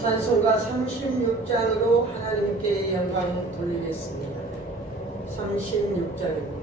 찬송가 36장으로 하나님께 영광 돌리겠습니다. 36장입니다.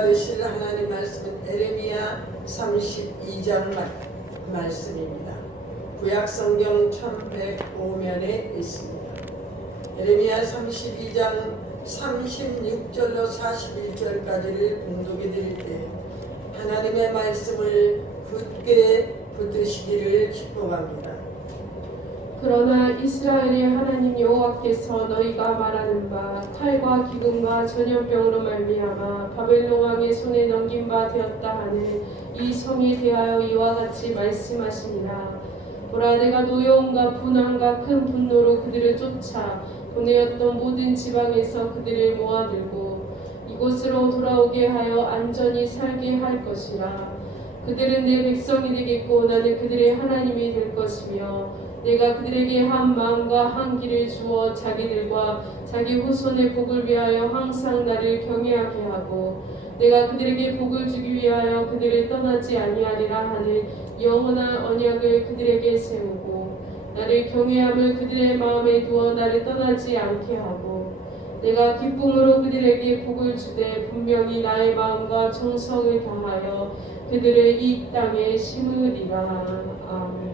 받으실 하나님 말씀은 에레미야 32장 말씀입니다. 구약성경 1105면에 있습니다. 에레미야 32장 36절로 41절까지를 봉독해 드릴 때 하나님의 말씀을 굳게 붙드시기를 축복합니다. 그러나 이스라엘의 하나님 여호와께서 너희가 말하는 바 칼과 기근과 전염병으로 말미암아 바벨론 왕의 손에 넘긴 바 되었다 하는 이 성에 대하여 이와 같이 말씀하시니라. 보라, 내가 노여움과 분함과 큰 분노로 그들을 쫓아 보내었던 모든 지방에서 그들을 모아들고 이곳으로 돌아오게 하여 안전히 살게 할 것이라. 그들은 내 백성이 되겠고 나는 그들의 하나님이 될 것이며 내가 그들에게 한 마음과 한 길을 주어 자기들과 자기 후손의 복을 위하여 항상 나를 경외하게 하고 내가 그들에게 복을 주기 위하여 그들을 떠나지 아니하리라 하는 영원한 언약을 그들에게 세우고 나를 경외함을 그들의 마음에 두어 나를 떠나지 않게 하고 내가 기쁨으로 그들에게 복을 주되 분명히 나의 마음과 정성을 다하여 그들을 이 땅에 심으리라. 아멘.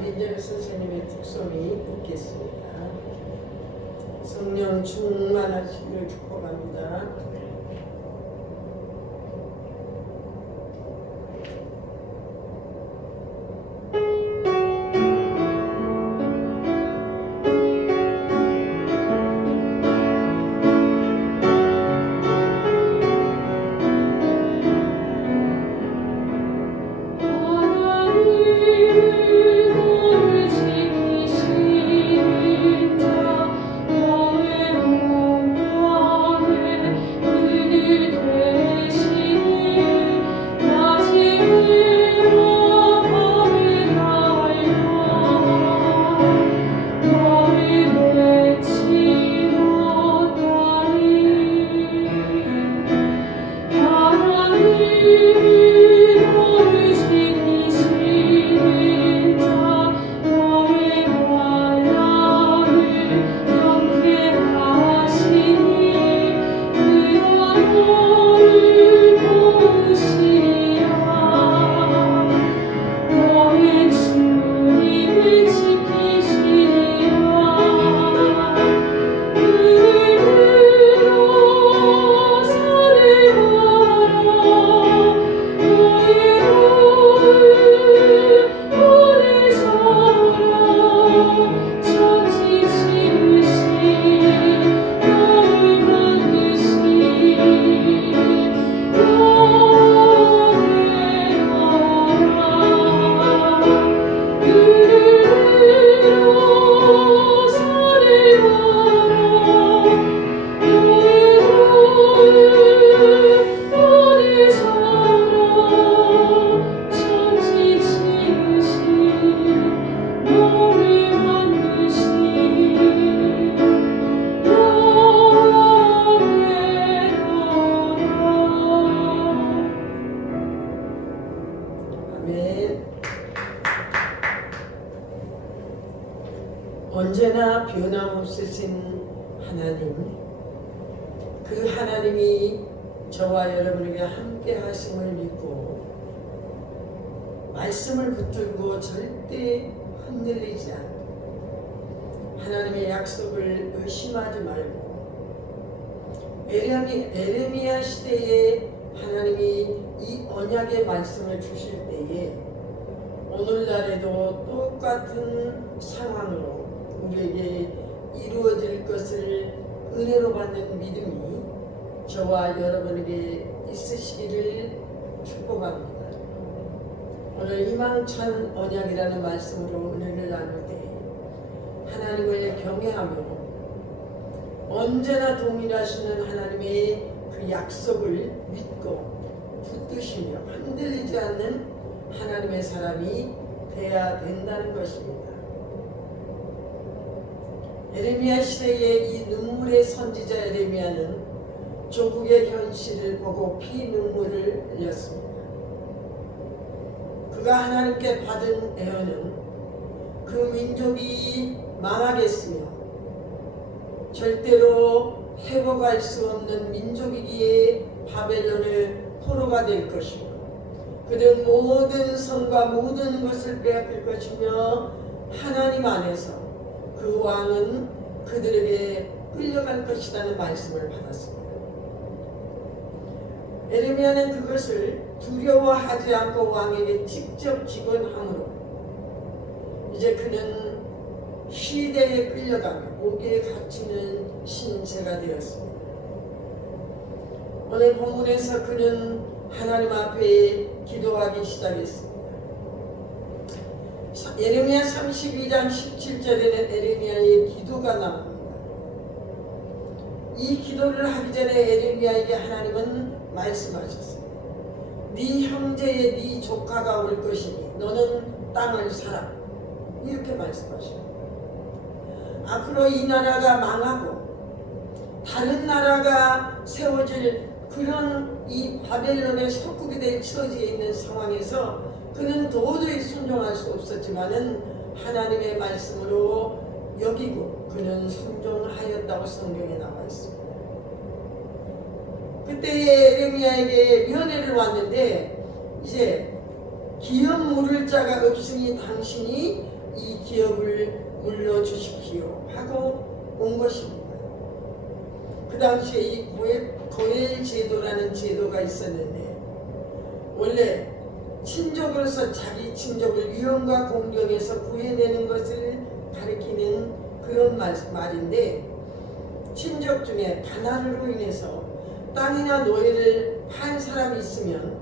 박인재 선생님의 특송이 듣겠습니다. 성령 충만하시기를 축복합니다. 지키시는 자 너의 운명에 언제나 변함없으신 하나님, 그 하나님이 저와 여러분에게 함께 하심을 믿고 말씀을 붙들고 절대 흔들리지 않고 하나님의 약속을 의심하지 말고 에레미야 시대에 하나님이 이 언약의 말씀을 주실 때에 오늘날에도 똑같은 상황으로 우리에게 이루어질 것을 은혜로 받는 믿음이 저와 여러분에게 있으시기를 축복합니다. 오늘 희망찬 언약이라는 말씀으로 은혜를 나눌 때 하나님을 경외하며 언제나 동일하시는 하나님의 그 약속을 믿고 붙드시며 흔들리지 않는 하나님의 사람이 되어야 된다는 것입니다. 에레미야 시대의 이 눈물의 선지자 에레미야는 조국의 현실을 보고 피눈물을 흘렸습니다. 그가 하나님께 받은 애언은 그 민족이 망하겠으며 절대로 회복할 수 없는 민족이기에 바벨론의 포로가 될 것이며 그들 모든 성과 모든 것을 빼앗길 것이며 하나님 안에서 그 왕은 그들에게 끌려갈 것이라는 말씀을 받았습니다. 에레미야는 그것을 두려워하지 않고 왕에게 직접 직언함으로 이제 그는 시대에 끌려가며 옥에 갇히는 신세가 되었습니다. 오늘 본문에서 그는 하나님 앞에 기도하기 시작했습니다. 예레미야 32장 17절에는 에레미야의 기도가 나옵니다. 이 기도를 하기 전에 에레미야에게 하나님은 말씀하셨어요. 네 형제의 네 조카가 올 것이니 너는 땅을 사라. 이렇게 말씀하셔요. 앞으로 이 나라가 망하고 다른 나라가 세워질 그런 이 바벨론의 속국이 될 처지에 있는 상황에서 그는 도저히 순종할 수 없었지만은 하나님의 말씀으로 여기고 그는 순종하였다고 성경에 나와 있습니다. 그때 에레미야에게 면회를 왔는데 이제 기업 물을 자가 없으니 당신이 이 기업을 물려주십시오 하고 온 것입니다. 그 당시에 이 고엘 제도라는 제도가 있었는데 원래 친족으로서 자기 친족을 위험과 공경에서 구해내는 것을 가리키는 그런 말인데 친족 중에 가난으로 인해서 땅이나 노예를 판 사람이 있으면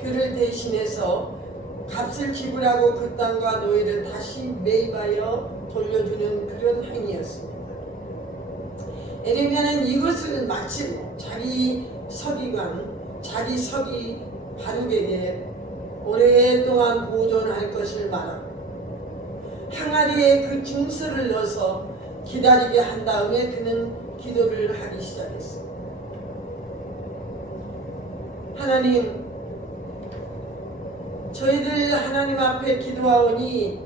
그를 대신해서 값을 지불하고 그 땅과 노예를 다시 매입하여 돌려주는 그런 행위였습니다. 에레미야는 이것을 마치고 자기 서기관, 자기 서기 바룩에게 오랫동안 보존할 것을 말하고 항아리에 그 증서를 넣어서 기다리게 한 다음에 그는 기도를 하기 시작했습니다. 하나님, 저희들 하나님 앞에 기도하오니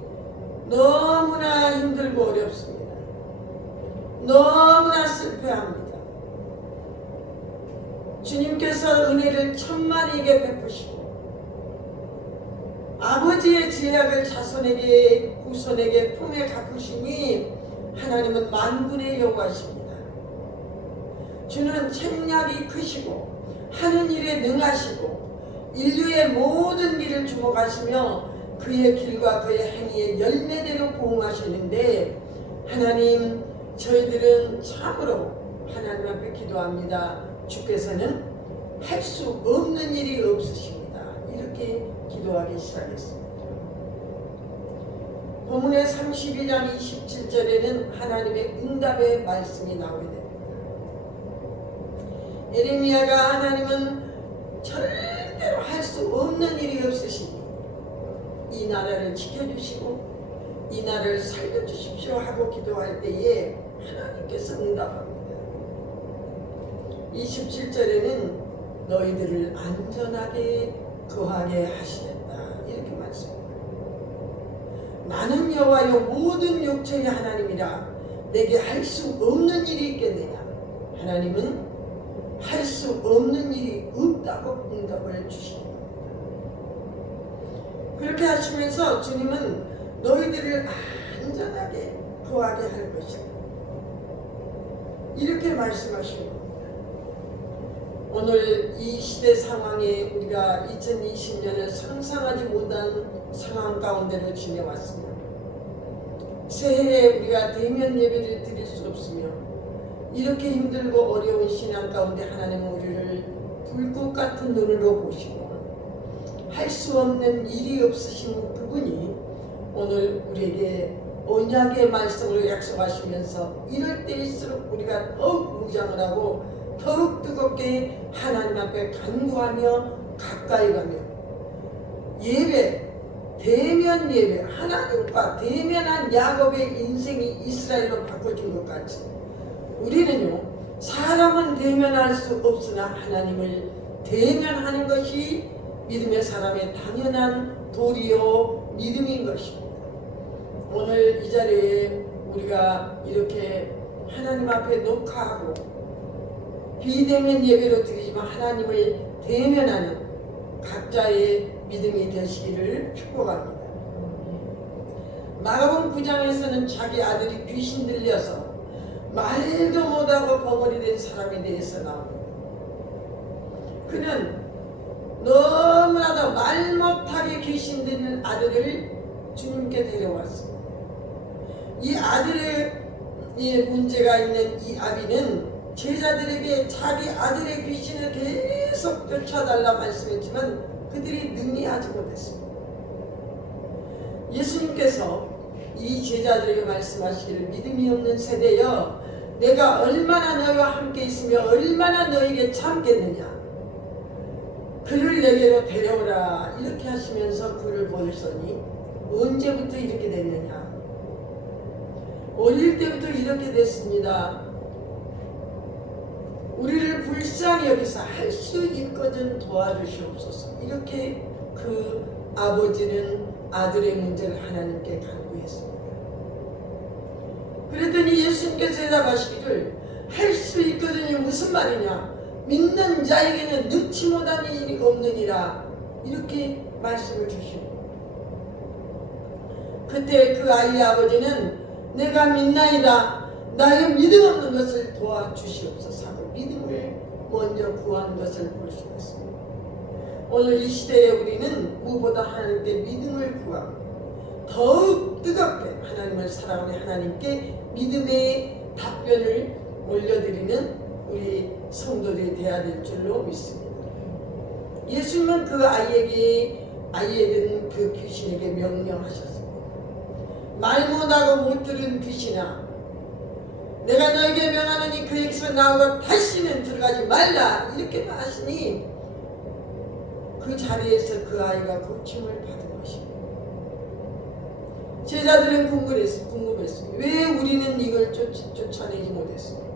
너무나 힘들고 어렵습니다. 너무나 슬퍼합니다. 주님께서 은혜를 천만에게 베푸시고 아버지의 제약을 자손에게 후손에게 품에 갚으시니 하나님은 만군의 여호와십니다. 주는 책략이 크시고 하는 일에 능하시고 인류의 모든 일을 주목하시며 그의 길과 그의 행위의 열매대로 보응하시는데 하나님 저희들은 참으로 하나님 앞에 기도합니다. 주께서는 할 수 없는 일이 없으십니다. 이렇게 기도하기 시작했습니다. 본문의 32장 27절에는 하나님의 응답의 말씀이 나오게 됩니다. 에레미야가 하나님은 절대로 할 수 없는 일이 없으시니 이 나라를 지켜주시고 이 나라를 살려주십시오 하고 기도할 때에 하나님께서 응답합니다. 27절에는 너희들을 안전하게 거하게 하시겠다 이렇게 말씀합니다. 나는 여호와여 모든 육체의 하나님이라 내게 할 수 없는 일이 있겠느냐. 하나님은 할 수 없는 일이 없다고 응답을 주십니다. 그렇게 하시면서 주님은 너희들을 안전하게 거하게 할 것이다 이렇게 말씀하십니다. 오늘 이 시대 상황에 우리가 2020년을 상상하지 못한 상황 가운데를 지내왔습니다. 새해에 우리가 대면 예배를 드릴 수 없으며 이렇게 힘들고 어려운 신앙 가운데 하나님은 우리를 불꽃 같은 눈으로 보시고 할 수 없는 일이 없으신 그분이 오늘 우리에게 언약의 말씀을 약속하시면서 이럴 때일수록 우리가 더욱 무장을 하고 더욱 뜨겁게 하나님 앞에 간구하며 가까이 가며 예배, 대면 예배, 하나님과 대면한 야곱의 인생이 이스라엘로 바꿔진 것 같이 우리는요 사람은 대면할 수 없으나 하나님을 대면하는 것이 믿음의 사람의 당연한 도리요 믿음인 것입니다. 오늘 이 자리에 우리가 이렇게 하나님 앞에 녹화하고 비대면 예배로 드리지만 하나님을 대면하는 각자의 믿음이 되시기를 축복합니다. 마가복음 9장에서는 자기 아들이 귀신 들려서 말도 못하고 벙어리 된 사람에 대해서 나옵니다. 그는 너무나도 말 못하게 귀신 들린 아들을 주님께 데려왔습니다. 이 아들의 문제가 있는 이 아비는 제자들에게 자기 아들의 귀신을 계속 쫓아달라 말씀했지만 그들이 능히하지 못했습니다. 예수님께서 이 제자들에게 말씀하시기를 믿음이 없는 세대여 내가 얼마나 너희와 함께 있으며 얼마나 너희에게 참겠느냐. 그를 내게로 데려오라 이렇게 하시면서 그를 보셨으니 언제부터 이렇게 됐느냐. 어릴 때부터 이렇게 됐습니다. 우리를 불쌍히 여기서 할 수 있거든 도와주시옵소서. 이렇게 그 아버지는 아들의 문제를 하나님께 간구했습니다. 그랬더니 예수님께서 대답하시기를 할 수 있거든요 무슨 말이냐. 믿는 자에게는 능치 못하는 일이 없느니라 이렇게 말씀을 주시고 그때 그 아이의 아버지는 내가 믿나이다 나의 믿음 없는 것을 도와주시옵소서 하고 믿음을 먼저 구한 것을 볼 수 있습니다. 오늘 이 시대에 우리는 무엇보다 하나님께 믿음을 구하고 더욱 뜨겁게 하나님을 사랑하는 하나님께 믿음의 답변을 올려드리는 우리 성도들이 되어야 될 줄로 믿습니다. 예수님은 그 아이에게 든 그 귀신에게 명령하셨습니다. 말 못하고 못 들은 귀신아 내가 너에게 명하노니 그에게서 나오고 다시는 들어가지 말라 이렇게 하시니 그 자리에서 그 아이가 고침을 받은 것입니다. 제자들은 궁금했습니다. 왜 우리는 이걸 쫓아내지 못했습니까?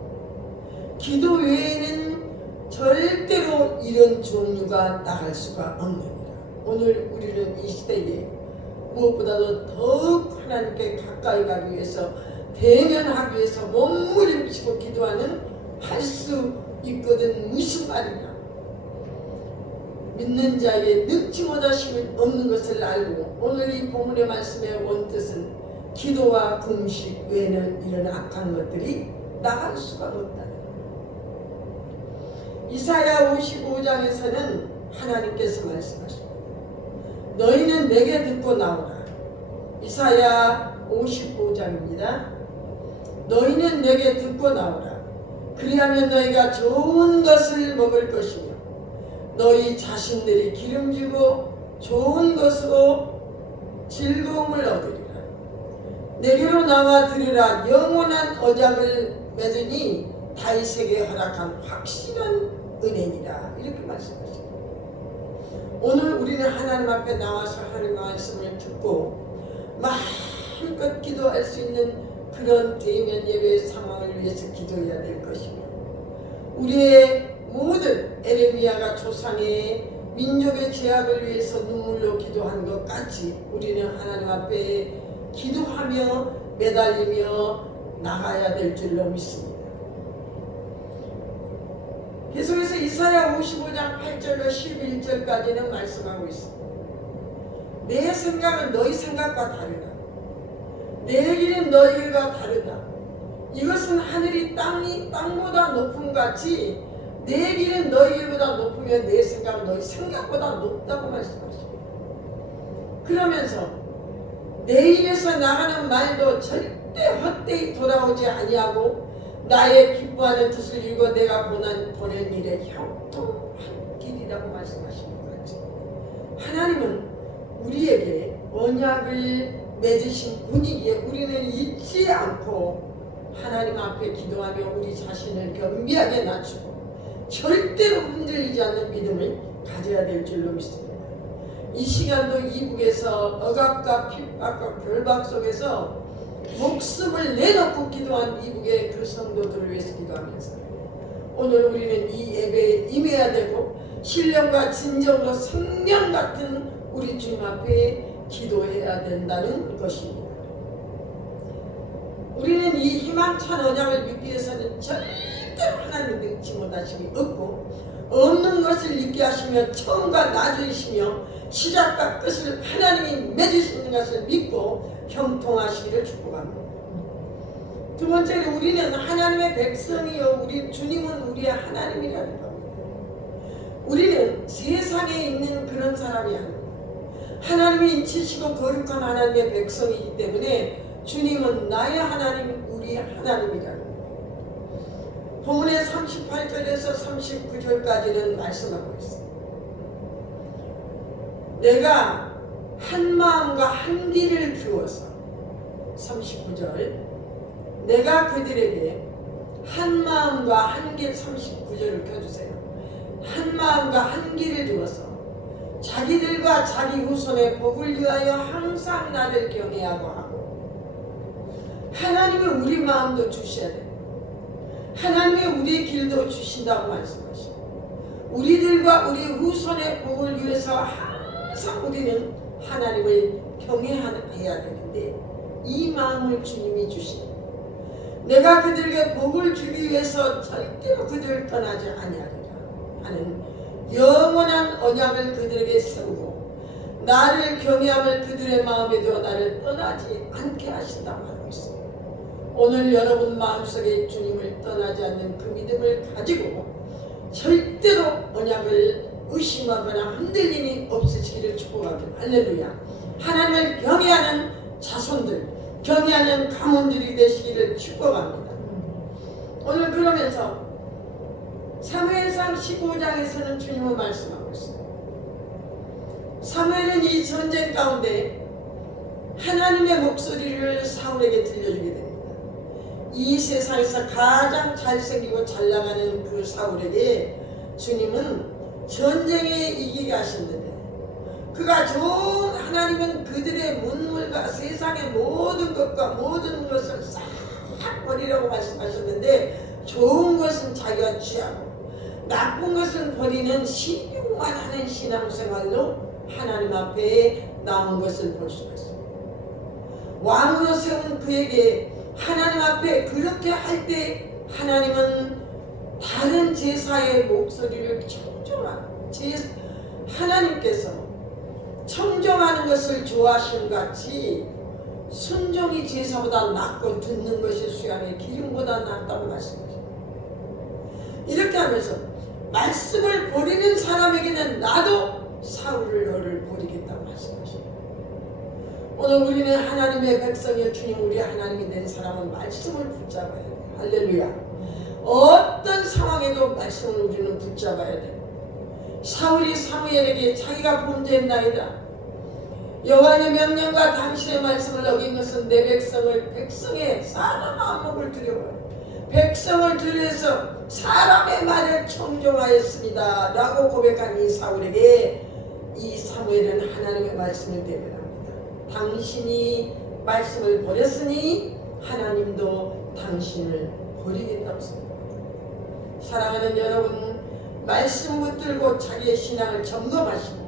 기도 외에는 절대로 이런 종류가 나갈 수가 없느니라. 오늘 우리는 이 시대에 무엇보다도 더욱 하나님께 가까이 가기 위해서 대면하기 위해서 몸부림치고 기도하는 할 수 있거든 무슨 말이냐. 믿는 자에게 능치 못하심이 없는 것을 알고 오늘 이 본문의 말씀의 원뜻은 기도와 금식 외에는 이런 악한 것들이 나갈 수가 없다. 이사야 55장에서는 하나님께서 말씀하십니다. 너희는 내게 듣고 나오라. 이사야 55장입니다. 너희는 내게 듣고 나오라. 그리하면 너희가 좋은 것을 먹을 것이며 너희 자신들이 기름지고 좋은 것으로 즐거움을 얻으리라. 내게로 나와 들으라. 영원한 언약을 맺으니 다윗에게 허락한 확실한 은혜니라. 이렇게 말씀하십니다. 오늘 우리는 하나님 앞에 나와서 하나님의 말씀을 듣고 마음껏 기도할 수 있는 그런 대면 예배의 상황을 위해서 기도해야 될 것이며 우리의 모든 에레미야가 조상의 민족의 죄악을 위해서 눈물로 기도한 것 같이 우리는 하나님 앞에 기도하며 매달리며 나가야 될 줄로 믿습니다. 계속해서 이사야 55장 8절로 11절까지는 말씀하고 있습니다. 내 생각은 너희 생각과 다르다. 내 길은 너희 길과 다르다. 이것은 하늘이 땅보다 높음 같이 내 길은 너희 길보다 높으면 내 생각은 너희 생각보다 높다고 말씀하십니다. 그러면서 내 입에서 나가는 말도 절대 헛되이 돌아오지 아니하고 나의 기뻐하는 뜻을 이루고 내가 보낸 일에 형통한 길이라고 말씀하시는 것 같이 하나님은 우리에게 언약을 맺으신 분이기에 우리는 잊지 않고 하나님 앞에 기도하며 우리 자신을 겸비하게 낮추고 절대로 흔들리지 않는 믿음을 가져야 될 줄로 믿습니다. 이 시간도 이북에서 억압과 핍박과 결박 속에서 목숨을 내놓고 기도한 이북의 그 성도들을 위해서 기도하면서 오늘 우리는 이 예배에 임해야 되고 신령과 진정으로 생명 같은 우리 주님 앞에 기도해야 된다는 것입니다. 우리는 이 희망찬 언약을 믿기 위해서는 절대로 하나님 능치 못하심이 없고 없는 것을 있게 하시며 처음과 나중이시며 시작과 끝을 하나님이 맺으시는 것을 믿고 형통하시기를 축복합니다. 두 번째로 우리는 하나님의 백성이요 우리 주님은 우리의 하나님이라는 겁니다. 우리는 세상에 있는 그런 사람이 아닙니다. 하나님이 인치시고 거룩한 하나님의 백성이기 때문에 주님은 나의 하나님, 우리의 하나님이라는 겁니다. 본문의 38절에서 39절까지는 말씀하고 있습니다. 내가 한 마음과 한 길을 비워서 39절 내가 그들에게 한 마음과 한 길 39절을 펴주세요. 한 마음과 한 길을 두어서 자기들과 자기 후손의 복을 위하여 항상 나를 경외하고 하고 하나님은 우리 마음도 주셔야 돼요. 하나님이 우리의 길도 주신다고 말씀하시고 우리들과 우리 후손의 복을 위해서 항상 우리는 하나님을 경외해야 되는데 이 마음을 주님이 주십니다. 내가 그들에게 복을 주기 위해서 절대로 그들을 떠나지 아니하리라 하는 영원한 언약을 그들에게 세우고 나를 경외함을 그들의 마음에 두어 나를 떠나지 않게 하신다고 하고 있습니다. 오늘 여러분 마음속에 주님을 떠나지 않는 그 믿음을 가지고 절대로 언약을 의심하거나 흔들림이 없으시기를 축복합니다. 할렐루야. 하나님을 경외하는 자손들, 경외하는 가문들이 되시기를 축복합니다. 오늘 그러면서 사무엘상 15장에서는 주님은 말씀하고 있습니다. 사무엘은 이 전쟁 가운데 하나님의 목소리를 사울에게 들려주게 됩니다. 이 세상에서 가장 잘생기고 잘나가는 그 사울에게 주님은 전쟁에 이기게 하셨는데 그가 좋은 하나님은 그들의 문물과 세상의 모든 것과 모든 것을 싹 버리라고 말씀하셨는데 좋은 것은 자기가 취하고 나쁜 것은 버리는 신용만 하는 신앙생활로 하나님 앞에 나온 것을 볼 수가 있습니다. 왕으로 세운 그에게 하나님 앞에 그렇게 할 때 하나님은 다른 제사의 목소리를 청중하고 하나님께서 청정하는 것을 좋아하심 같이 순종이 제사보다 낫고 듣는 것이 수양의 기름보다 낫다고 말씀하십니다. 이렇게 하면서 말씀을 버리는 사람에게는 나도 사울을 너를 버리겠다고 말씀하십니다. 오늘 우리는 하나님의 백성이여 주님 우리 하나님이 된 사람은 말씀을 붙잡아야 돼. 할렐루야. 어떤 상황에도 말씀을 우리는 붙잡아야 돼. 사울이 사무엘에게 자기가 범죄했나이다. 여호와의 명령과 당신의 말씀을 어긴 것은 내 백성의 사람 안목을 두려워요. 백성을 들려서 사람의 말을 청종하였습니다 라고 고백한 이 사울에게 이 사무엘은 하나님의 말씀을 대변합니다. 당신이 말씀을 버렸으니 하나님도 당신을 버리겠다고 씁니다. 사랑하는 여러분, 말씀 붙들고 자기의 신앙을 점검하시고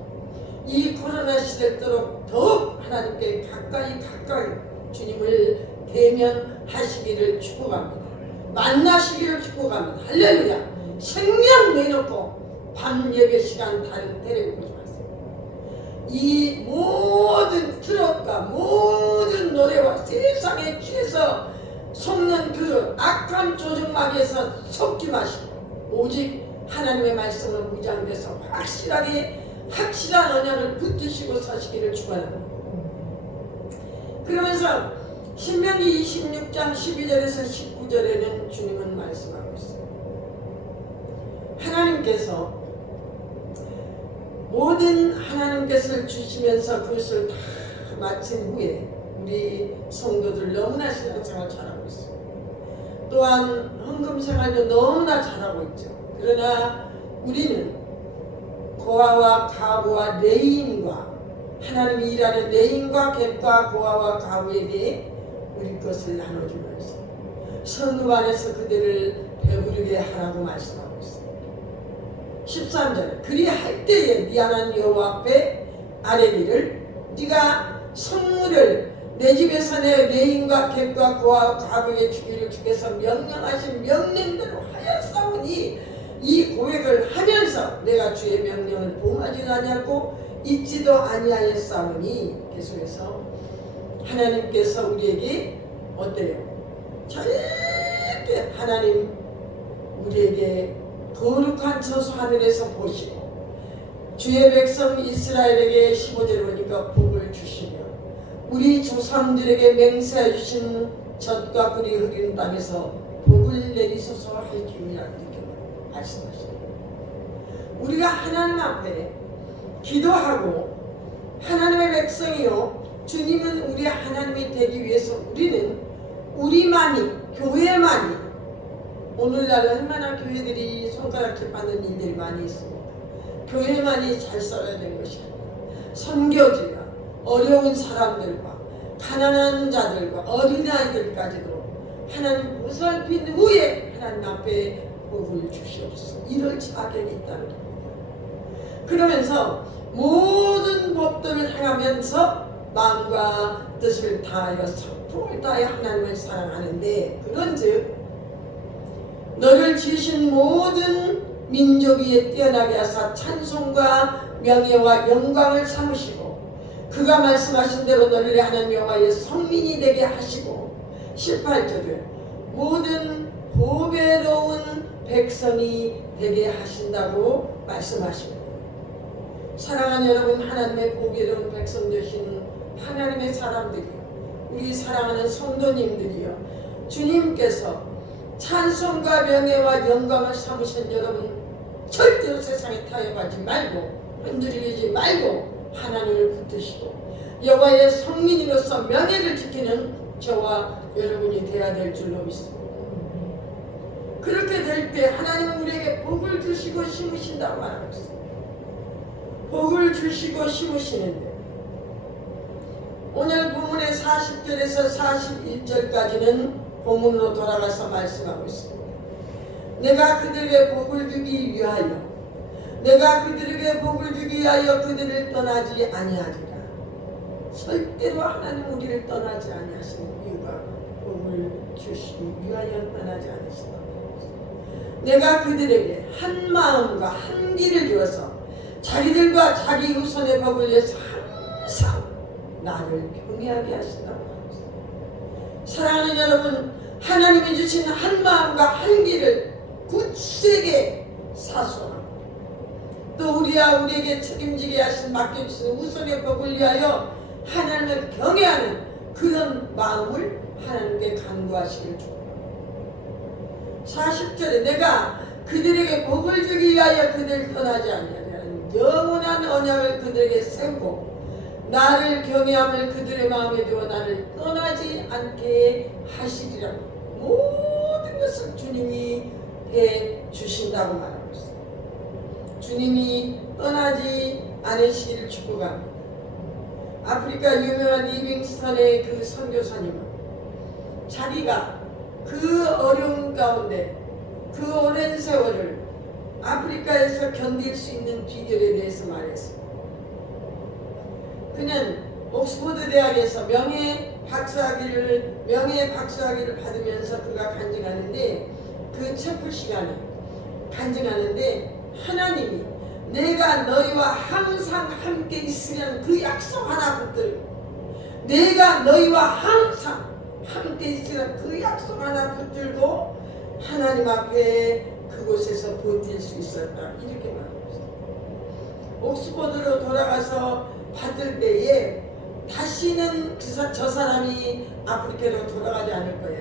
이 코로나 시대도록 더욱 하나님께 가까이 주님을 대면하시기를 축복합니다. 만나시기를 축복합니다. 할렐루야. 생명 내놓고 밤 예배 시간 다른 데리고 오지 마세요. 이 모든 트롯과 모든 노래와 세상에 취해서 속는 그 악한 조정막에서 속지 마시고 오직 하나님의 말씀으로 무장돼서 확실한 언약을 붙드시고 사시기를 축원합니다. 그러면서 신명기 26장 12절에서 19절에는 주님은 말씀하고 있어요. 하나님께서 모든 하나님 것을 주시면서 그것을 다 마친 후에 우리 성도들 너무나 신앙생활 잘하고 있어요. 또한 헌금생활도 너무나 잘하고 있죠. 그러나 우리는 고아와 가부와 레인과 하나님이 일하는 레인과 객과 고아와 가부에게 우리 것을 나눠주면서 성읍 안에서 그들을 배부르게 하라고 말씀하고 있습니다. 13절 그리할 때에 미안한 여호와 앞에 아뢰기를 네가 성물을 내 집에서 내 레인과 객과 고아와 가부에게 주기를 주께서 명령하신 명령대로 하였사오니 이 고백을 하면서 내가 주의 명령을 범하지도 아니하고 잊지도 아니하였사오니 계속해서 하나님께서 우리에게 어때요? 절대 하나님 우리에게 거룩한 처소 하늘에서 보시고 주의 백성 이스라엘에게 15절에 보니까 복을 주시며 우리 조상들에게 맹세해 주신 젖과 꿀이 흐르는 땅에서 복을 내리소서 할 줄이라 이렇게 말씀하십니다. 우리가 하나님 앞에 기도하고 하나님의 백성이요 주님은 우리 하나님이 되기 위해서 우리는 우리만이 교회만이 오늘날 얼마나 교회들이 손가락질 받는 일들이 많이 있습니다. 교회만이 잘 살아야 되는 것이 아니라 선교지가 어려운 사람들과 가난한 자들과 어린아이들까지도 하나님 보살핀 후에 하나님 앞에 복을 주시옵소서 이럴 자격이 있다는 겁니다. 그러면서 모든 법도를 행하면서 마음과 뜻을 다하여 성품을 다하여 하나님을 사랑하는데 그런즉 너를 지으신 모든 민족 위에 뛰어나게 하사 찬송과 명예와 영광을 삼으시고 그가 말씀하신 대로 너를 하나님 여호와의 성민이 되게 하시고 18절에 모든 보배로운 백성이 되게 하신다고 말씀하십니다. 사랑하는 여러분, 하나님의 보배로운 백성 되신 하나님의 사람들이요 우리 사랑하는 성도님들이요 주님께서 찬송과 명예와 영광을 삼으신 여러분 절대로 세상에 타협하지 말고 흔들리지 말고 하나님을 붙드시고 여호와의 성민으로서 명예를 지키는 저와 여러분이 되어야 될 줄로 믿습니다. 그렇게 될 때 하나님은 우리에게 복을 주시고 심으신다고 말하고 있습니다. 복을 주시고 심으시는데 오늘 본문의 40절에서 41절까지는 본문으로 돌아가서 말씀하고 있습니다. 내가 그들에게 복을 주기 위하여 그들을 떠나지 아니하리라. 절대로 하나님 우리를 떠나지 아니하시는 이유가 복을 주시기 위하여 떠나지 않으신다. 내가 그들에게 한 마음과 한 길을 주어서 자기들과 자기 후손의 복을 위해서 항상 나를 경외하게 하신다고 합니다. 사랑하는 여러분, 하나님이 주신 한 마음과 한 길을 굳세게 사수하고 또 우리에게 책임지게 하신 맡겨주신 후손의 복을 위하여 하나님을 경외하는 그런 마음을 하나님께 간구하시길 축복합니다. 40절에 내가 그들에게 복을 주기 위하여 그들을 떠나지 않냐는 영원한 언약을 그들에게 세우고 나를 경외함을 그들의 마음에 두어 나를 떠나지 않게 하시리라. 모든 것을 주님이 해 주신다고 말하고 있습니다. 주님이 떠나지 않으시기를 축복합니다. 아프리카 유명한 리빙스턴의 그 선교사님은 자기가 그 어려운 가운데 그 오랜 세월을 아프리카에서 견딜 수 있는 비결에 대해서 말했습니다. 그는 옥스퍼드 대학에서 명예 박사학위를 받으면서 그가 간증하는데 그 채플 시간에 간증하는데 하나님이 내가 너희와 항상 함께 있으면 그 약속 하나 붙들고 내가 너희와 항상 함께 있으면 그 약속 하나 붙들고 하나님 앞에 그곳에서 버틸 수 있었다. 이렇게 말하고 있습니다. 옥스퍼드로 돌아가서 받을 때에 다시는 저 사람이 아프리카로 돌아가지 않을 거야.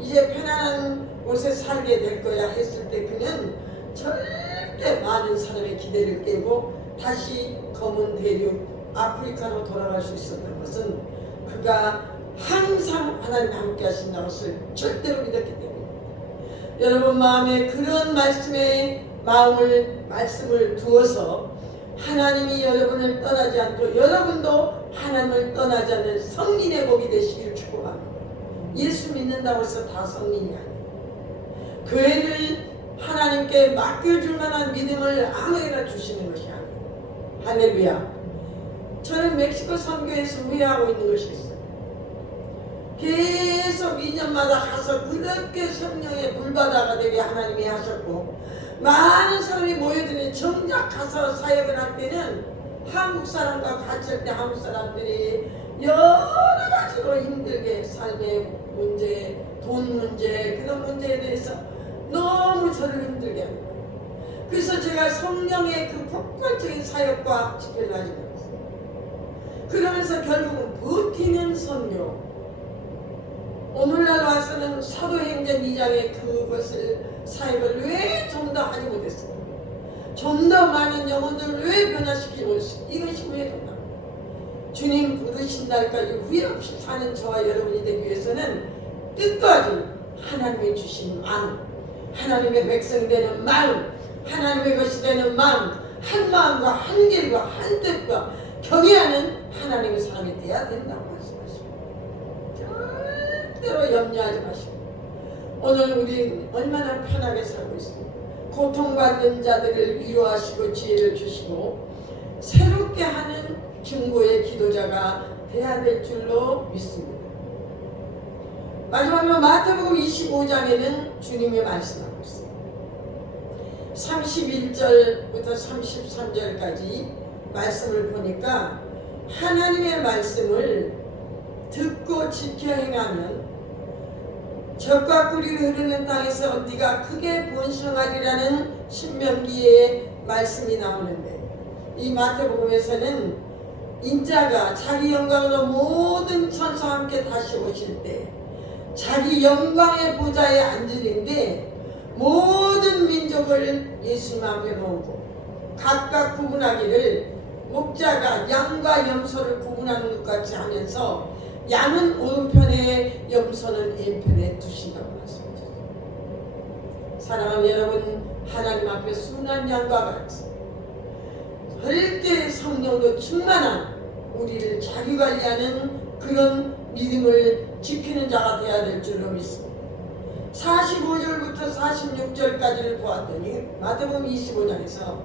이제 편안한 곳에 살게 될 거야 했을 때 그는 절대 많은 사람의 기대를 깨고 다시 검은 대륙 아프리카로 돌아갈 수 있었던 것은 그가 항상 하나님 함께 하신다는 것을 절대로 믿었기 때문에 여러분 마음에 그런 말씀을 두어서 하나님이 여러분을 떠나지 않고 여러분도 하나님을 떠나지 않는 성민의 복이 되시기를 축복합니다. 예수 믿는다고 해서 다 성민이 아니에요. 교회를 하나님께 맡겨줄 만한 믿음을 아무에나 주시는 것이 아니에요. 할렐루야. 저는 멕시코 선교에서 후회하고 있는 것이 있어요. 계속 2년마다 가서 그렇게 성령의 불바다가 되게 하나님이 하셨고 많은 사람이 모여드는 정작 가서 사역을 할 때는 한국 사람과 같이 할 때 한국 사람들이 여러 가지로 힘들게 삶의 문제, 돈 문제, 그런 문제에 대해서 너무 저를 힘들게 합니다. 그래서 제가 성령의 그 폭발적인 사역과 집회를 하지 못했어요. 그러면서 결국은 버티는 선교, 오늘날 와서는 사도행전 2장의 그것을 사역을 왜 좀 더 하지 못했어요? 좀 더 많은 영혼들을 왜 변화시키지 못했어요? 이것이 후회된다. 주님 부르신 날까지 후회 없이 사는 저와 여러분이 되기 위해서는 끝까지 하나님이 주신 마음, 하나님의 백성이 되는 마음, 하나님의 것이 되는 마음, 한 마음과 한 길과 한 뜻과 경외하는 하나님의 사람이 되어야 된다고 말씀하십니다. 절대로 염려하지 마시고 오늘 우리 얼마나 편하게 살고 있습니다. 고통받는 자들을 위로하시고 지혜를 주시고 새롭게 하는 중보의 기도자가 되어야 될 줄로 믿습니다. 마지막으로 마태복음 25장에는 주님이 말씀하고 있습니다. 31절부터 33절까지 말씀을 보니까 하나님의 말씀을 듣고 지켜 행하면 젖과 꿀이 흐르는 땅에서 네가 크게 번성하리라는 신명기의 말씀이 나오는데 이 마태복음에서는 인자가 자기 영광으로 모든 천사와 함께 다시 오실 때 자기 영광의 보좌에 앉으는데 모든 민족을 예수님 앞에 모으고 각각 구분하기를 목자가 양과 염소를 구분하는 것 같이 하면서 양은 오른편에 염소는 왼편에 두신다고 말씀하셨습니다. 사랑하는 여러분, 하나님 앞에 순한 양과 같이 절대 성령도 충만한 우리를 자기 관리하는 그런 믿음을 지키는 자가 되어야 될 줄로 믿습니다. 45절부터 46절까지를 보았더니 마태복음 25장에서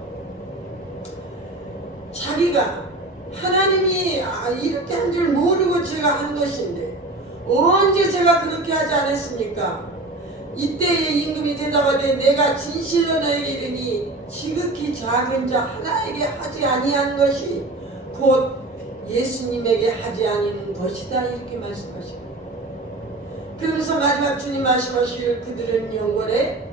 자기가 하나님이 이렇게 한 줄 모르고 제가 한 것인데 언제 제가 그렇게 하지 않았습니까? 이때의 임금이 대답하되 내가 진실로 너에게 이르니 지극히 작은 자 하나에게 하지 아니한 것이 곧 예수님에게 하지 아니는 것이다 이렇게 말씀하십니다. 그러면서 마지막 주님 말씀하실 그들은 영원에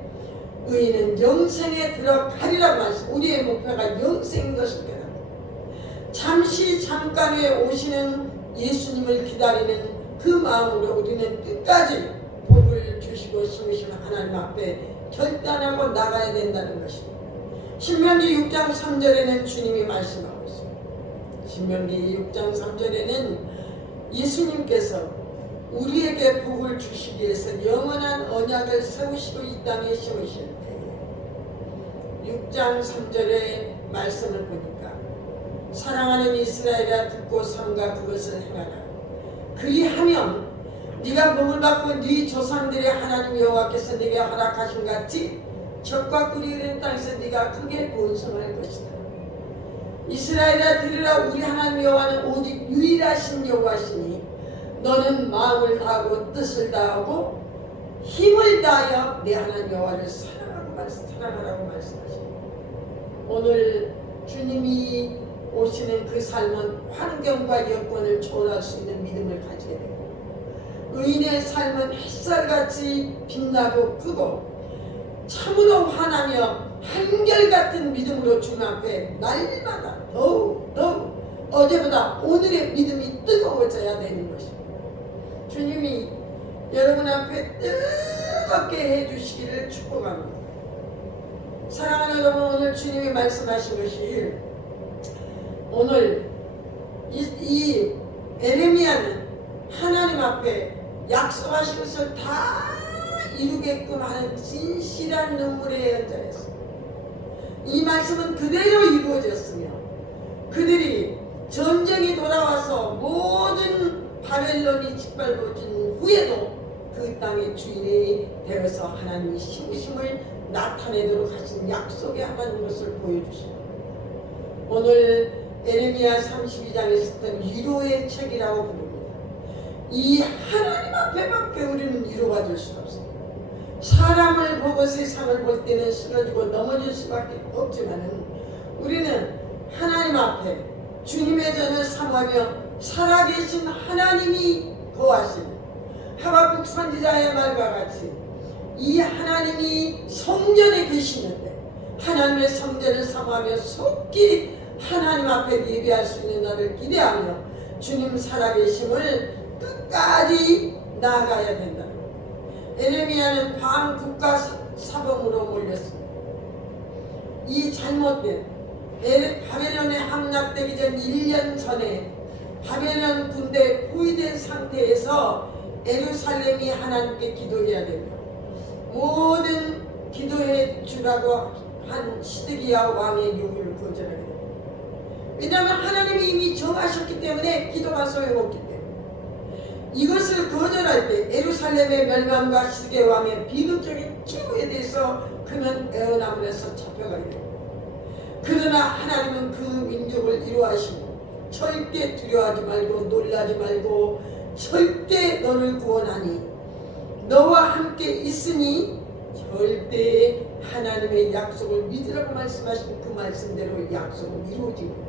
의인은 영생에 들어가리라 말씀. 우리의 목표가 영생인 것을 깨닫고 잠시 잠깐 후에 오시는 예수님을 기다리는 그 마음으로 우리는 끝까지 복을 주시고 심으시는 하나님 앞에 결단하고 나가야 된다는 것입니다. 신명기 6장 3절에는 주님이 말씀하고 있습니다. 신명기 6장 3절에는 예수님께서 우리에게 복을 주시기 위해서 영원한 언약을 세우시고 이 땅에 심으실 때에 6장 3절의 말씀을 보니까 사랑하는 이스라엘아 듣고 삼가 그것을 행하라. 그리하면 네가 복을 받고 네 조상들의 하나님 여호와께서 네게 허락하신 같이 적과 꿀이 흐르는 땅에서 네가 크게 번성할 것이다. 이스라엘아 들으라. 우리 하나님 여호와는 오직 유일하신 여호와시니 너는 마음을 다하고 뜻을 다하고 힘을 다하여 내 하나님 여호와를 사랑하라고 말씀하십니다. 오늘 주님이 오시는 그 삶은 환경과 여건을 초월할 수 있는 믿음을 가지게 되고 의인의 삶은 햇살같이 빛나고 크고 참으로 환하며 한결같은 믿음으로 주님 앞에 날마다 더욱 어제보다 오늘의 믿음이 뜨거워져야 되는 것입니다. 주님이 여러분 앞에 뜨겁게 해주시기를 축복합니다. 사랑하는 여러분, 오늘 주님이 말씀하신 것이 오늘 이 에레미야는 하나님 앞에 약속하신 것을 다 이루게끔 하는 진실한 눈물의 연자였습니다. 이 말씀은 그대로 이루어졌으며 그들이 전쟁이 돌아와서 모든 바벨론이 짓밟아진 후에도 그 땅의 주인이 되어서 하나님이 심으심을 나타내도록 하신 약속의 하나님 것을 보여주십니다. 오늘 에레미야 32장에 썼던 위로의 책이라고 부릅니다. 이 하나님 앞에밖에 우리는 위로가 될 수가 없습니다. 사람을 보고 세상을 볼 때는 쓰러지고 넘어질 수밖에 없지만은 우리는 하나님 앞에 주님의 전을 사모하며 살아계신 하나님이 거하시는 하박국 선지자의 말과 같이 이 하나님이 성전에 계시는데 하나님의 성전을 사모하며 속히 하나님 앞에 예배할 수 있는 날을 기대하며 주님 살아계심을 끝까지 나아가야 된다. 에레미야는 반국가 사범으로 몰렸습니다. 이 잘못된 바벨론에 함락되기 전 1년 전에 바벨론 군대에 포위된 상태에서 예루살렘이 하나님께 기도해야 됩니다. 모든 기도해 주라고 한 시드기야 왕의 요구를 거절하게 됩니다. 왜냐하면 하나님이 이미 정하셨기 때문에 기도가 소용없기 때문에 이것을 거절할 때 예루살렘의 멸망과 시드기야 왕의 비극적인 기후에 대해서 그는 에어나무에서 잡혀가게 됩니다. 그러나 하나님은 그 민족을 이루하시고 절대 두려워하지 말고 놀라지 말고 절대 너를 구원하니 너와 함께 있으니 절대 하나님의 약속을 믿으라고 말씀하신 그 말씀대로 약속은 이루어집니다.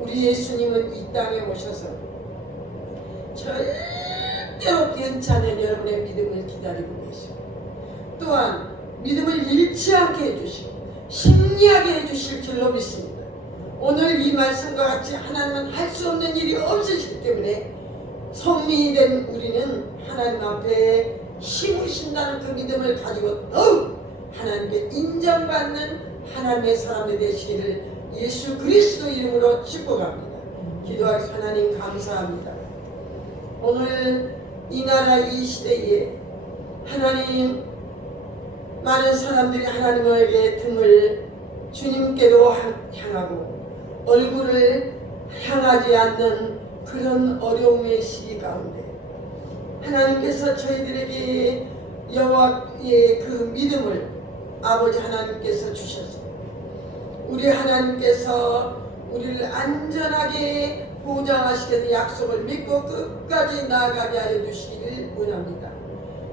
우리 예수님은 이 땅에 오셔서 절대로 변치 않는 여러분의 믿음을 기다리고 계시고 또한 믿음을 잃지 않게 해주시고 승리하게 해주실 줄로 믿습니다. 오늘 이 말씀과 같이 하나님은 할 수 없는 일이 없으시기 때문에 성민이 된 우리는 하나님 앞에 심으신다는 그 믿음을 가지고 더욱 하나님께 인정받는 하나님의 사람이 되시기를 예수 그리스도 이름으로 축복합니다. 기도하기 하나님 감사합니다. 오늘 이 나라 이 시대에 하나님 많은 사람들이 하나님에게 등을 주님께로 향하고 얼굴을 향하지 않는 그런 어려움의 시기 가운데 하나님께서 저희들에게 여호와의 그 믿음을 아버지 하나님께서 주셨습니다. 우리 하나님께서 우리를 안전하게 보장하시겠다는 약속을 믿고 끝까지 나아가게 하여 주시기를 원합니다.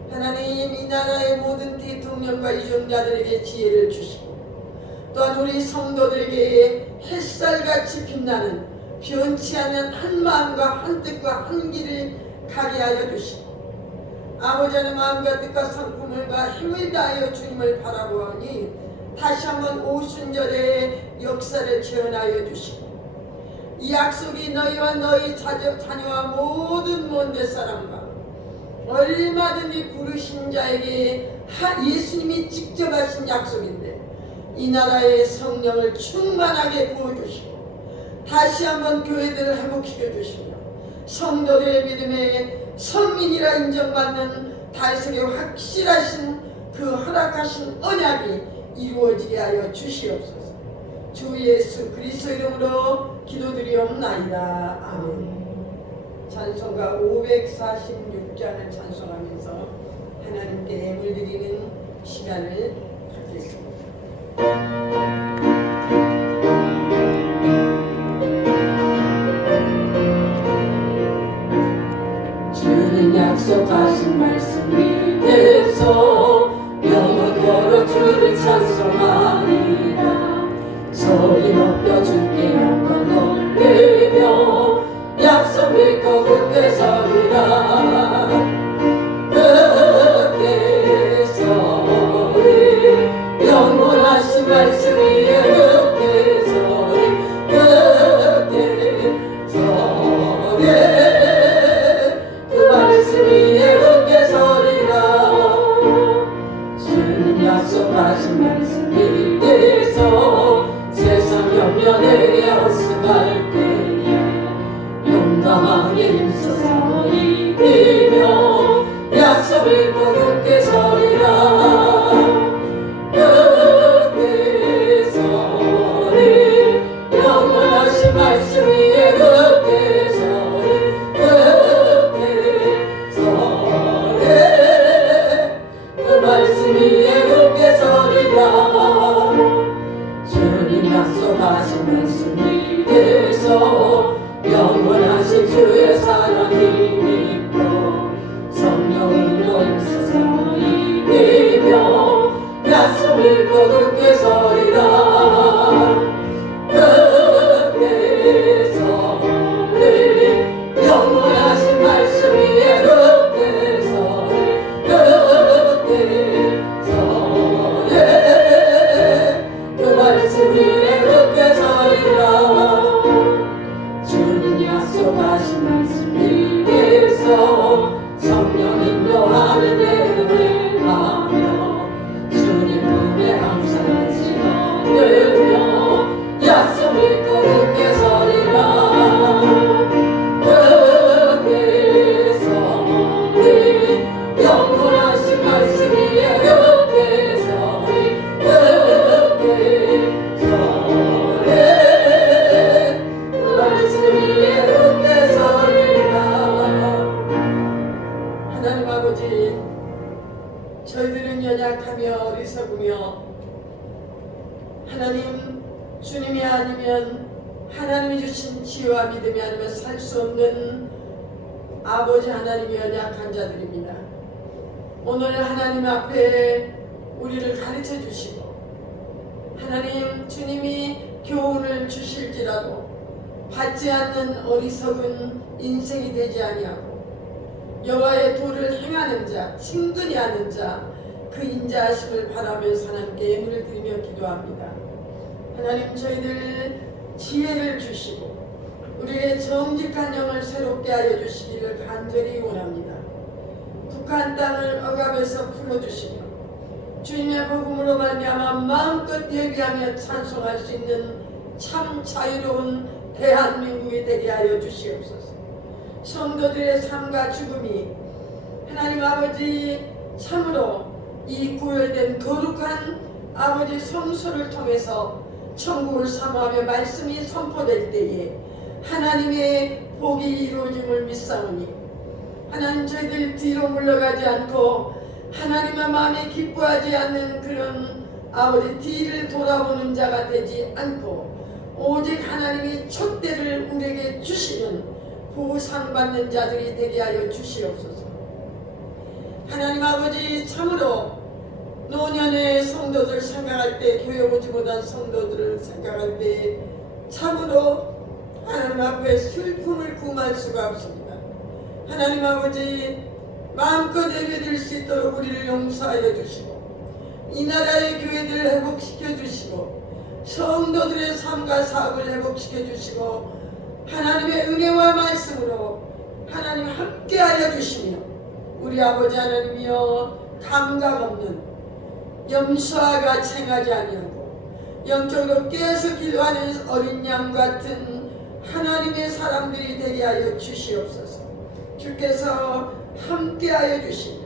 하나님 하나님 이 나라의 모든 대통령과 유정자들에게 지혜를 주시고 또한 우리 성도들에게 햇살같이 빛나는 변치 않는 한 마음과 한 뜻과 한 길을 가게 하여 주시고 아버지 하나님 마음과 뜻과 성품과 힘을 다하여 주님을 바라보니 다시 한번 오순절의 역사를 재현하여 주시고 이 약속이 너희와 너희 자녀와 모든 먼데 사람과 얼마든지 부르신 자에게 예수님이 직접 하신 약속인데 이 나라의 성령을 충만하게 부어주시고 다시 한번 교회들을 회복시켜 주시며 성도들의 믿음의 선민이라 인정받는 다윗에게 확실하신 그 허락하신 언약이 이루어지게 하여 주시옵소서. 주 예수 그리스도 이름으로 기도드리옵나이다. 아멘. 찬송가 546장을 찬송하면서 하나님께 예물 드리는 시간을 갖겠습니다. 주는 약속하신 말씀 위에서 영원토록 주를 찬송하리라. 소리 높여 주께 영광 돌리며 약속 믿고 굳게 서리라. 굳게 서리 영원하신 말씀 위에 굳게 서리 굳게 서리 그 말씀 위에 굳게 서리라. 주는 약속하신 말씀 위에서 세상 옆면에 어스갈 때에 용감하게 힘써서 이기며 약속을 또 굳게 서리라. 굳게 서리 영원하신 말씀 위에 굳게 서리 굳게 서리 그 말씀 위에 굳게 서리라. 주님 약속하신 말씀 위에서 영원하신 주의 사랑이 믿고 성령으로 힘써서 이기며 약속을 굳게 서리라. 굳게 서리 영원하신 말씀 위에 굳게 서리 굳게 서리 그 말씀 위에 굳게 서리라. 주는 약속하신 말씀 위에서 성령 인도하는 은혜를 하며 주님 품에 항상 지어들며 약속 믿고 굳게 서리라. 굳게 서리 영원하신 말씀 위에 굳게 서리 굳게 서리 그 말씀 위에 굳게 서리라. 하나님 아버지, 저희들은 연약하며 어리석으며 하나님 주님이 아니면 하나님이 주신 지혜와 믿음이 아니면 살 수 없는 아버지 하나님이 연약한 자들입니다. 오늘 하나님 앞에 우리를 가르쳐 주시고 하나님 주님이 교훈을 주실지라도 받지 않는 어리석은 인생이 되지 아니하고 여호와의 도를 행하는 자, 친근히 하는 자, 그 인자하심을 바라면서 하나님께 예물을 드리며 기도합니다. 하나님 저희들 지혜를 주시고 우리의 정직한 영을 새롭게 하여 주시기를 간절히 원합니다. 북한 땅을 억압에서 풀어주시며 주님의 복음으로 말미암아 마음껏 예비하며 찬송할 수 있는 참 자유로운 대한민국이 되게 하여 주시옵소서. 성도들의 삶과 죽음이 하나님 아버지 참으로 이 구별된 거룩한 아버지 성소를 통해서 천국을 사모하며 말씀이 선포될 때에 하나님의 복이 이루어짐을 믿사오니 하나님 저희들 뒤로 물러가지 않고 하나님의 마음에 기뻐하지 않는 그런 아버지 뒤를 돌아보는 자가 되지 않고 오직 하나님이 촛대를 우리에게 주시는 보상받는 자들이 되게 하여 주시옵소서. 하나님 아버지, 참으로 노년의 성도들 생각할 때, 교회 오지 못한 성도들을 생각할 때 참으로 하나님 앞에 슬픔을 금할 수가 없습니다. 하나님 아버지, 마음껏 예배드릴 수 있도록 우리를 용서하여 주시고, 이 나라의 교회들을 회복시켜 주시고, 성도들의 삶과 사업을 회복시켜 주시고, 하나님의 은혜와 말씀으로 하나님 함께하여 주시며, 우리 아버지 하나님이여, 감각 없는 염소아가 챙하지 아니하고 영적으로 깨어서 기도하는 어린 양 같은 하나님의 사람들이 되게 하여 주시옵소서. 주께서 함께하여 주시며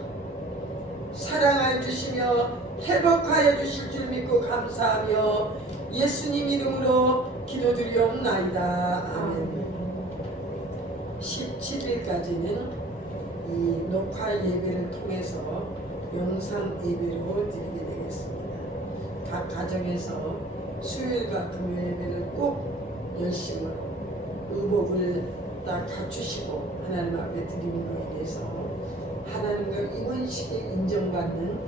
사랑하여 주시며 회복하여 주실 줄 믿고 감사하며 예수님 이름으로 기도드리옵나이다. 아멘. 17일까지는 이 녹화 예배를 통해서 영상 예배로 드리게 되겠습니다. 각 가정에서 수요일과 금요일 예배를 꼭 열심히 의복을 다 갖추시고 하나님 앞에 드리는 것에 대해서 하나님과 이번 시기에 인정받는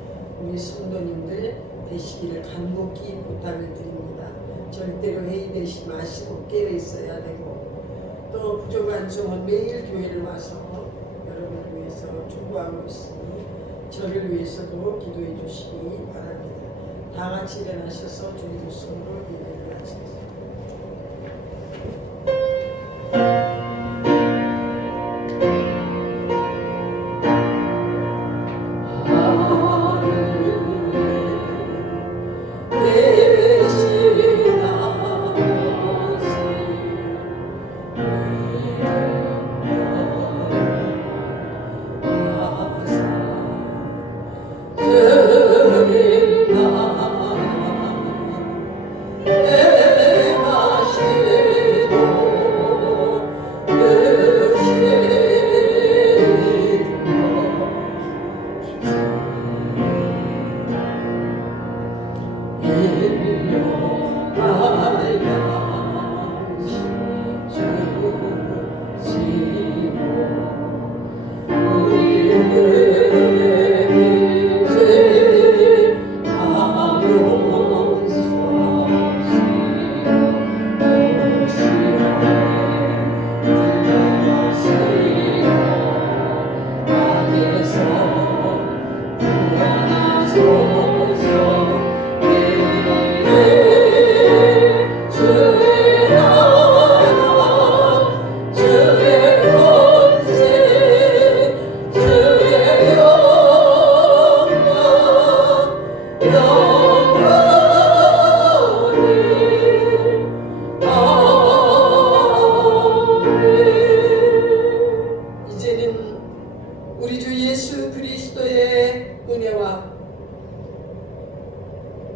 우리 성도님들 되시기를 간곡히 부탁을 드립니다. 절대로 회의되지 마시고 깨어 있어야 되고, 또 부족한 종은 매일 교회를 와서 여러분을 위해서 축복하고 있으니 저를 위해서도 기도해 주시기 바랍니다. 다 같이 일어나셔서 주님 손으로 예배를 하시겠습니다.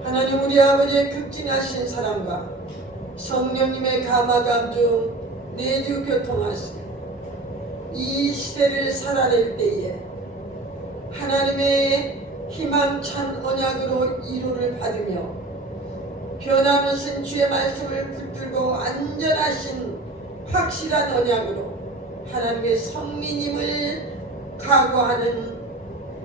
하나님 우리 아버지의 극진하신 사랑과 성령님의 감화감 중 내주 교통하시며 이 시대를 살아낼 때에 하나님의 희망찬 언약으로 이루를 받으며 변함없는 주의 말씀을 붙들고 안전하신 확실한 언약으로 하나님의 성민임을 각오하는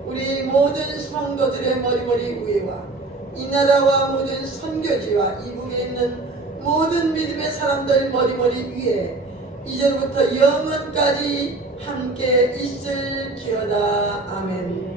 우리 모든 성도들의 머리머리 위에와 이 나라와 모든 선교지와 이북에 있는 모든 믿음의 사람들 머리머리 위에 이제부터 영원까지 함께 있을지어다. 아멘.